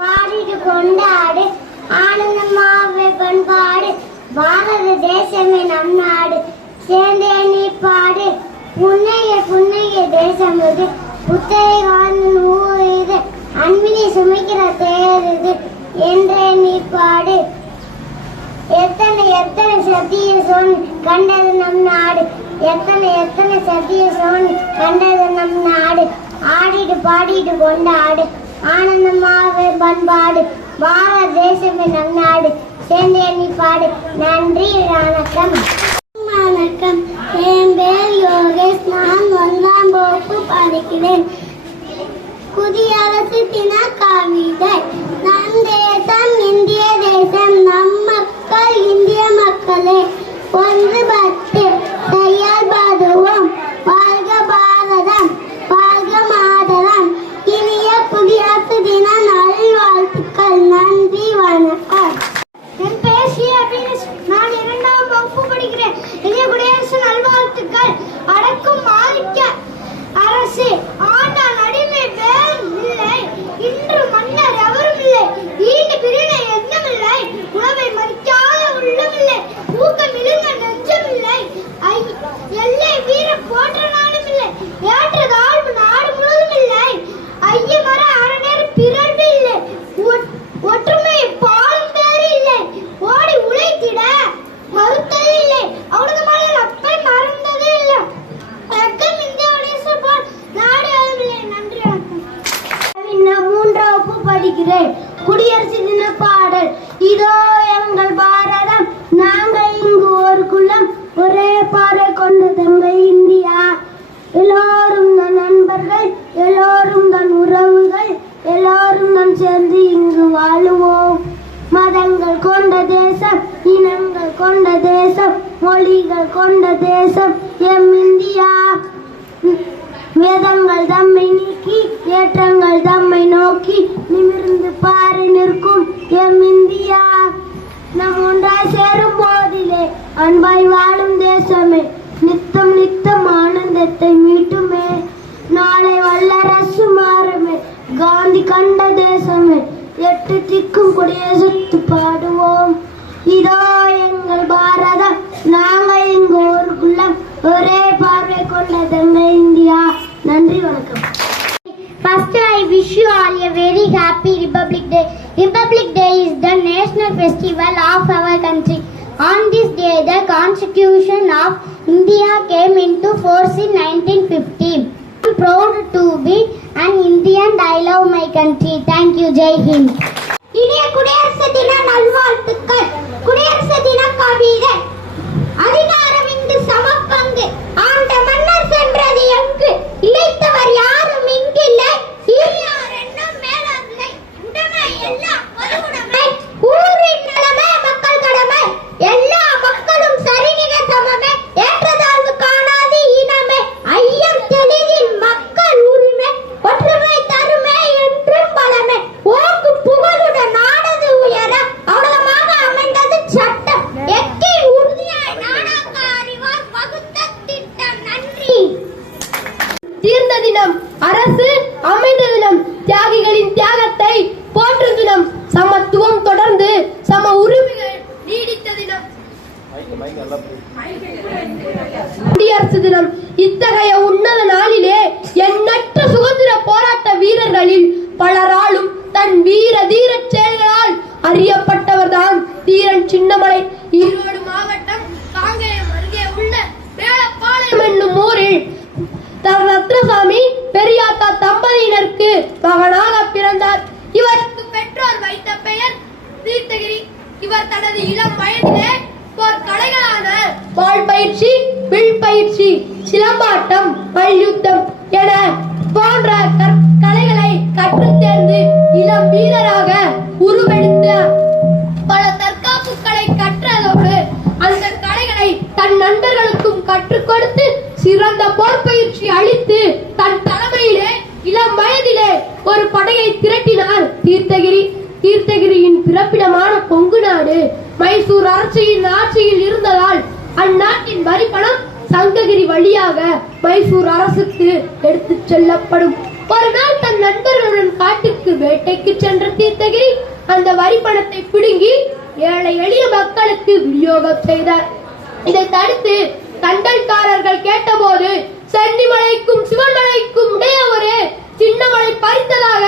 பாடிட்டு கொண்டாடு ஆனந்தமாவே பண்பாடு பாரத தேசமே நம் நாடு சேர்ந்தே நீ பாடு புன்னைய புன்னைய தேசம் இது புத்தகை வாழ்ந்த ஊர் இது அன்பினை சுமைக்கிற தேர் இது என்றே நீ பாடு எத்தனை எத்தனை சத்திய சொன் கண்டது நம் நாடு எத்தனை எத்தனை சத்திய சொன் கண்டது நம் நாடு ஆடிட்டு பாடிட்டு கொண்டாடு ஆனந்தமாவே பண்பாடு பாரத தேசமே நம் நாடு சேர்ந்தே நீ பாடு. நன்றி, வணக்கம். வணக்கம், என் பேர் யோகேஷ். நான் 1ஆம் வகுப்பு படிக்கிறேன். குடியரசு தின கவிதை. நம் தேசம் இந்திய தேசம், நம் மக்கள் இந்திய மக்களே, ஒன்றுபட்டு செயல்படுவோம். வாழ்க பாரதம், வாழ்க மாதரம். இனிய குடியரசு தின நல்வாழ்த்துக்கள். நன்றி, வணக்கம். என் பெயர் ஸ்ரீ அபினேஷ். நான் 2ஆம் வகுப்பு படிக்கிறேன். இனிய குடியரசு நல்வாழ்த்துக்கள். அடக்கும் மாணிக்க அரசு ஆண்டான் அடிமை வேறு இல்லை, இன்று மன்னர் எவரும் இல்லை, ஈண்டு பிரிவினை எண்ணமில்லை, உணவை மறிக்காத உள்ளமில்லை, ஊக்கம் இழுங்க நெஞ்சமில்லை, எல்லை வீர போற்ற நாடும் இல்லை, ஏற்ற தாழ்வு நாடு முழுவதும் இல்லை, ஐயமர அரணேறு பிறழ்வு இல்லை, ஒற்றுமை பாலும் பேறு இல்லை, ஓடி உழைத்திட மறுத்தது இல்லை, அவரது மலர் அப்பை மறந்ததே இல்லை, படிக்கிறேன். குடியரசு தின பாடல். இதோ எங்கள் பாரதம், நாங்கள் இங்கு ஒரு குலம், ஒரே பாறை கொண்டதங்க இந்தியா. எல்லோரும் தன் நண்பர்கள், எல்லோரும் தன் உறவுகள், எல்லோரும் தன் சேர்ந்து இங்கு வாழுவோம். மதங்கள் கொண்ட தேசம், இனங்கள் கொண்ட தேசம், மொழிகள் கொண்ட தேசம் எம் இந்தியா. வேதங்கள் தம்மை நீக்கி, ஏற்றங்கள் தம்மை நோக்கி, நிமிர்ந்து பாரி நிற்கும் எம் இந்தியா. நம் ஒன்றாய் சேரும் போதிலே அன்பாய் வாழும் தேசமே, நித்தம் நித்தம் ஆனந்தத்தை மீட்டுமே. நாளை வல்லரசு மாறுமே, காந்தி கண்ட தேசமே, 8 திக்கும் குடியரசு பாடுவோம். இதோ எங்கள் பாரதம், நாங்கள் இங்கு ஒரு குலம், ஒரே பார்வை கொண்டதங்க இந்தியா. நன்றி, வணக்கம். First, I wish you all a very happy Republic Day. Republic Day is the national festival of our country. On this day, the Constitution of India came into force in 1950. I am proud to be an Indian. I love my country. Thank you. Jai Hind. இனிய குடியரசு தின நல்வாழ்த்துக்கள். குடியரசு தின கவிதை. அதிகாரம் இங்கு சமப்பங்கு, ஆண்ட மன்னர் சென்றது எங்கு, இழைத்தவர் யாரும் இங்கில்லை, ஈயார் என்னும் மேலாண்மை, உடைமை எல்லாம் பொதுவுடைமை, ஊரின் நலமே மக்கள் கடமை, எல்லா மக்களும் சரிநிகர் சமமே, ஏற்றதாழ்வு காணாது இனமே, ஐயம் தெளிவின் மக்கள் உரிமை, ஒற்றுமை தருமை என்றும் பலமே, ஓக்கு புகழுடன் நாடது உயர அவலமாக அமைந்தது சட்டம், எக்கில் உறுதியாய் நாடாக்க அறிவார் வகுத்த திட்டம். நன்றி. தீர்ந்த தினம் அரசு அமைந்த தினம், தியாகிகளின் தியாகத்தை போற்றும் தினம், சமத்துவம் தொடர்ந்து சம உரிமைகள் நீடித்த தினம், குடியரசு தினம். இத்தகைய உன்னத நாளிலே எண்ணற்ற சுதந்திர போராட்ட வீரர்களில் பலராலும் தன் வீர தீர செயல்களால் அறியப்பட்டவர்தான் தீரன் சின்னமலை. ஈரோடு மாவட்டம் காங்கேயம் அருகே உள்ள மேலப்பாளையம் என்னும் ஊரில் ரத்னசாமி பெரியாத்தா தம்பதியினருக்கு மகனாக பிறந்தார். இவருக்கு பெற்றோர் வைத்த பெயர் தீர்த்தகிரி. இவர் தனது இளம் வயதிலே போர் கலைகளான வாள் பயிற்சி, வில் பயிற்சி, சிலம்பாட்டம், மல்யுத்தம் என போன்ற கலைகளை கற்றுத் தேர்ந்து இளம் வீரராக உருவெடுத்தார். பல தற்காப்பு கலை கற்றதோடு அந்த கலைகளை தன் நண்பர்களுக்கும் கற்றுக் கொடுத்து சிறந்த போர் பயிற்சி அளித்து தன் தலைமையிலே இளம் வயதிலே ஒரு படையை திரட்டினார் தீர்த்தகிரி. தீர்த்தகிரியின் பிறப்பிடமான கொங்கு நாடு மைசூர் அரசின் ஆட்சியில் இருந்ததால் அந்நாட்டின் வரி பணம் சங்ககிரி வழியாக மைசூர் அரசுக்கு எடுத்துச் செல்லப்படும். ஒரு நாள் தன் நண்பர்களுடன் காட்டுக்கு நாட்டுக்கு வேட்டைக்கு சென்ற தீர்த்தகிரி அந்த வரி பணத்தை பிடுங்கி ஏழை எளிய மக்களுக்கு விநியோகம் செய்தார். இதை தடுத்து தண்டல்காரர்கள் கேட்டபோது சென்னிமலைக்கும் சிவன்மலைக்கும் இடையே ஒரு சின்னமலை பறித்ததாக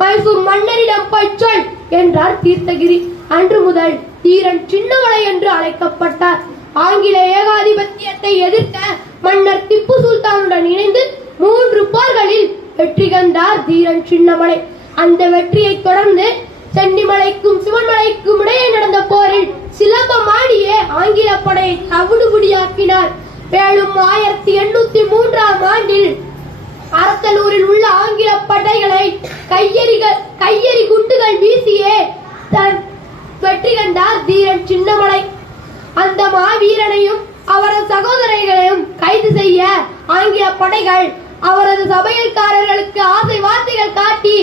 பைசும் மன்னரிடம் போய் சொல் என்றார் தீர்த்தகிரி. அன்று முதல் தீரன் சின்னமலை என்று அழைக்கப்பட்டார். ஆங்கில ஏகாதிபத்தியத்தை எதிர்த்த மன்னர் திப்பு சுல்தானுடன் இணைந்து 3 போர்களில் வெற்றி கண்டார் தீரன் சின்னமலை. அந்த வெற்றியை தொடர்ந்து சென்னிமலைக்கும் சிவன்மலைக்கும் இடையே நடந்த போரில் சிலம்பமாடியே ஆங்கில படையை தவிடுபடியாக்கினார். மேலும் 1803ஆம் ஆண்டில் அரசலூரில் உள்ள ஆங்கில படைகளை கையெறி குண்டுகள் வீசியே வெற்றி கண்டார் தீரன் சின்னமலை. அந்த மாவீரனையும் அவரது சகோதரர்களையும் கைது செய்ய ஆங்கில படைகள் அவரது சபையல்காரர்களுக்கு ஆசை வார்த்தைகள் காட்டி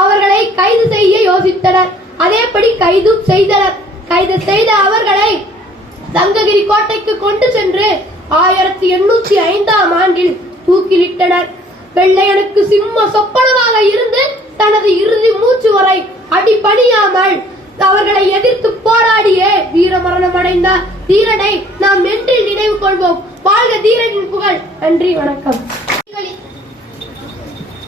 அவர்களை கைது செய்ய யோசித்தனர். அதேபடி கைதும் செய்தனர். கைது செய்த அவர்களை சங்ககிரி கோட்டைக்கு கொண்டு சென்று 1805ஆம் ஆண்டில் தூக்கிலிட்டனர். வெள்ளையனுக்கு சிம்ம சொப்பனமாக இருந்து தனது இறுதி மூச்சு வரை அடிபணியாமல் அவர்களை எதிர்த்து போராடியே வீரமரணம் அடைந்தார். தீரனை நாம் என்றில் நினைவு கொள்வோம். வாழ்க தீரனின் புகழ். நன்றி, வணக்கம்.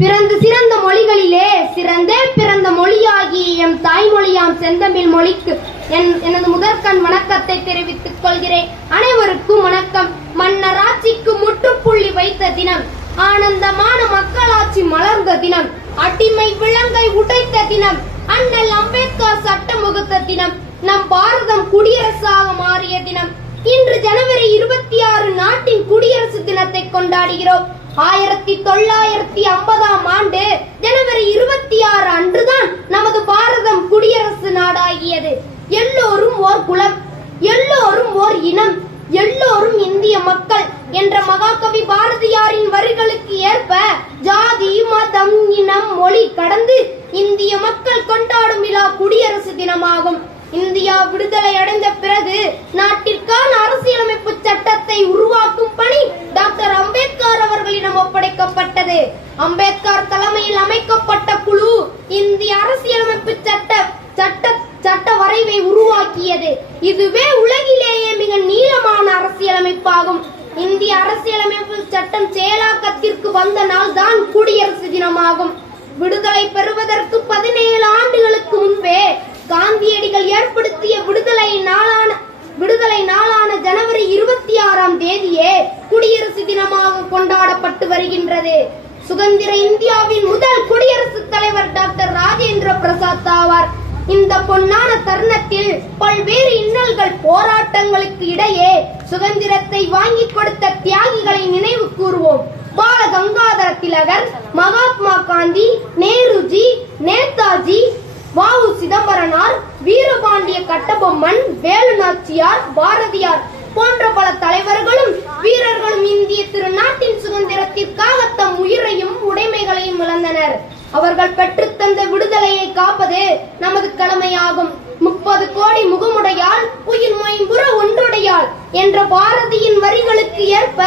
பிறந்து சிறந்த மொழிகளிலே சிறந்தே பிறந்த மொழியாகிய எம் தாய்மொழியாம் செந்தமிழ் மொழிக்கு எனது முதற்கண் வணக்கத்தை தெரிவித்துக் கொள்கிறேன். அனைவருக்கும் வணக்கம். மன்னராட்சிக்கு முற்றுப்புள்ளி வைத்த தினம், ஆனந்தமான மக்களாட்சி மலர்ந்த தினம், அடிமை விலங்கை உடைத்த தினம், அண்ணல் அம்பேத்கர் சட்டம் வகுத்த தினம், நம் பாரதம் குடியரசாக மாறிய தினம். இன்று ஜனவரி 26 நாட்டின் குடியரசு தினத்தை கொண்டாடுகிறோம். 1950ஆம் ஆண்டு ஜனவரி 26 அன்றுதான் நமது பாரதம் குடியரசு நாடாகியது. எல்லோரும் ஓர் குலம், எல்லோரும் ஓர் இனம், எல்லோரும் இந்திய மக்கள் என்ற மகாகவி பாரதியாரின் வரிகளுக்கு ஏற்ப ஜாதி மதம் இனம் மொழி கடந்து இந்திய மக்கள் கொண்டாடும் விழா குடியரசு தினமாகும். இந்தியா விடுதலை அடைந்த பிறகு நாட்டிற்கான அரசியலமைப்பு சட்டத்தை உருவாக்கும் பணி டாக்டர் அம்பேத்கர் அவர்களிடம் ஒப்படைக்கப்பட்டது. அம்பேத்கர் தலைமையில் அமைக்கப்பட்ட குழு இந்திய அரசியலமைப்பு சட்ட வரைவை உருவாக்கியது. இதுவே உலகிலேயே மிக நீளமான அரசியலமைப்பாகும். இந்திய அரசியலமைப்பு சட்டம் செயலாக்கத்திற்கு வந்த நாள் தான் குடியரசு தினமாகும். விடுதலை பெறுவதற்கு 17 ஆண்டுகளுக்கு முன்பே காந்தியடிகள் ஏற்படுத்திய விடுதலை நாளான ஜனவரி 26ஆம் தேதியே குடியரசு தினமாக கொண்டாடப்பட்டு வருகின்றது. சுதந்திர இந்தியாவின் முதல் குடியரசுத் தலைவர் டாக்டர் ராஜேந்திர பிரசாத் ஆவார். இந்த பொன்னான தருணத்தில் பல்வேறு இன்னல்கள் போராட்டங்களுக்கு இடையே சுதந்திரத்தை வாங்கி கொடுத்த தியாகிகளை நினைவு கூறுவோம். பால கங்காதர திலகர், மகாத்மா காந்தி, நேருஜி, நேதாஜி, வ.உ. சிதம்பரனார், வீரபாண்டிய கட்டபொம்மன், வேலு நாச்சியார், பாரதியார் போன்ற பல தலைவர்களும் வீரர்களும் இந்திய திருநாட்டின் சுதந்திரத்திற்காக தம் உயிரையும் உடைமைகளையும் இழந்தனர். அவர்கள் பெற்றுத்தந்த விடுதலையை காப்பது நமது கடமையாகும். 30 கோடி முகமுடையால் உயிர் மொயம்புற ஒன்றுடையாள் என்ற பாரதியின் வரிகளுக்கு ஏற்ப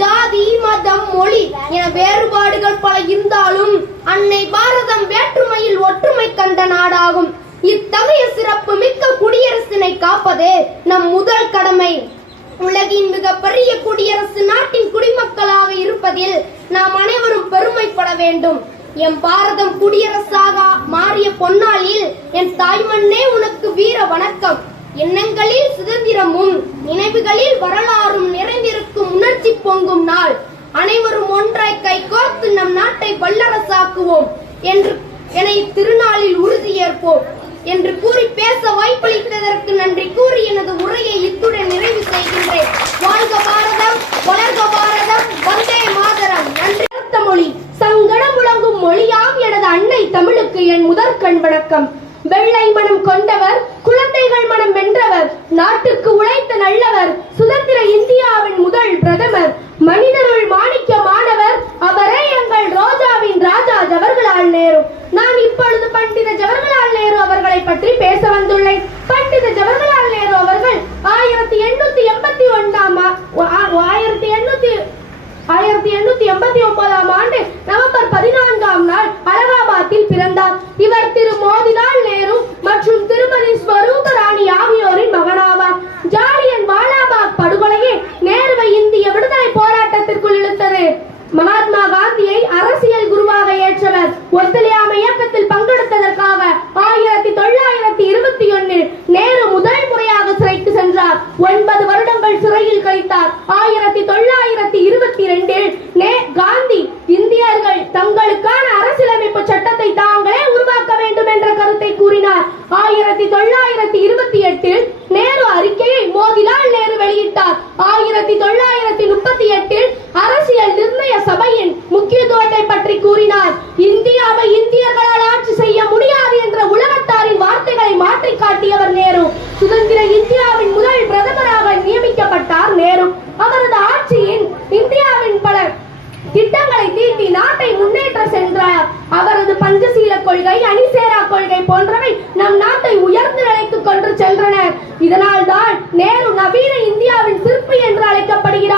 ஜாதி மதம் மொழி என வேறுபாடுகள் பல இருந்தாலும் அன்னை பாரதம் வேற்றுமையில் ஒற்றுமை கண்ட நாடாகும். இத்தகைய சிறப்பு மிக்க குடியரசினை காப்பது நம் முதல் கடமை. உலகின் மிகப்பெரிய குடியரசு நாட்டின் குடிமக்களாக இருப்பதில் நாம் அனைவரும் பெருமைப்பட வேண்டும். எம் பாரதம் குடியரசாக மாறிய பொன்னாளில் என் தாய்மண்ணே உனக்கு வீர வணக்கம். எண்ணங்களில் சுதந்திரமும் நினைவுகளில் வரலாறும் நிறைந்திருக்கும் உணர்ச்சி பொங்கும் நாள். அனைவரும் ஒன்றாய் கைகோர்த்து நம் நாட்டை வல்லரசாக்குவோம் என்று திருநாளில் உறுதியேற்போம் என்று கூறி பேச வாய்ப்பளித்ததற்கு நன்றி கூறி எனது உரையை இத்துடன் நிறைவு செய்கின்றேன். வாழ்க பாரதம், வளர்க பாரதம், வந்தே மாதரம். நன்றி. மொழி சங்கடம் முழங்கும் மொழியாம் எனது அன்னை தமிழுக்கு என் முதற்கண் வணக்கம். வெள்ளை மனம் கொண்டவர், குழந்தைகள் மனம் வென்றவர், நாட்டுக்கு உழைத்த நல்லவர், சுதந்திர இந்தியாவின் முதல் பிரதமர், மனிதருள் மாணிக்கமானவர், அவரே எங்கள் ரோஜாவின் ராஜா ஜவஹர்லால் நேரு. நான் இப்பொழுது பண்டித ஜவஹர்லால் நேரு அவர்களை பற்றி பேச வந்துள்ளேன். பண்டித ஜவஹர்லால் நேரு அவர்கள் 1889ஆம் ஆண்டு நவம்பர் 14ஆம் நாள் அலகாபாத்தில் பிறந்தார். இவர் மகாத்மா காந்தியை அரசியல் குருவாக ஏற்றவர். ஒத்துழையாமை இயக்கத்தில் பங்கெடுத்ததற்காக 1921 நேரு முதல் முறையாக சிறைக்கு சென்றார். 9 வருடங்கள் சிறையில் கழித்தார். 1922 காந்தி இந்தியர்கள் தங்களுக்கான அரசியலமைப்பு சட்டத்தை தாங்களே உருவாக்க வேண்டும் என்ற கருத்தை கூறினார். 1928 நேரு அறிக்கையை மோதிலால் நேரு வெளியிட்டார். 1938 அரசியல் நிர்ணய சபையின் முக்கியத்துவத்தை பற்றி கூறினார். இந்தியாவை இந்தியர்களால் ஆட்சி செய்ய முடியாது என்ற உலகத்தாரின் வார்த்தைகளை மாற்றி காட்டியவர் நேரு. சுதந்திர இந்தியாவின் முதல் பிரதமராக நியமிக்கப்பட்டார் நேரு. அவரது ஆட்சியின் இந்தியாவின் பல திட்டங்களை தீட்டி நாட்டை முன்னேற்ற சென்றார். அவரது பஞ்சசீல கொள்கை, அணிசேரா கொள்கை போன்றவை நம் நாட்டை உயர்ந்த நிலைக்கு கொண்டு சென்றன. இதனால் தான் நேரு நவீன இந்தியாவின் சிற்பி என்று அழைக்கப்படுகிறார்.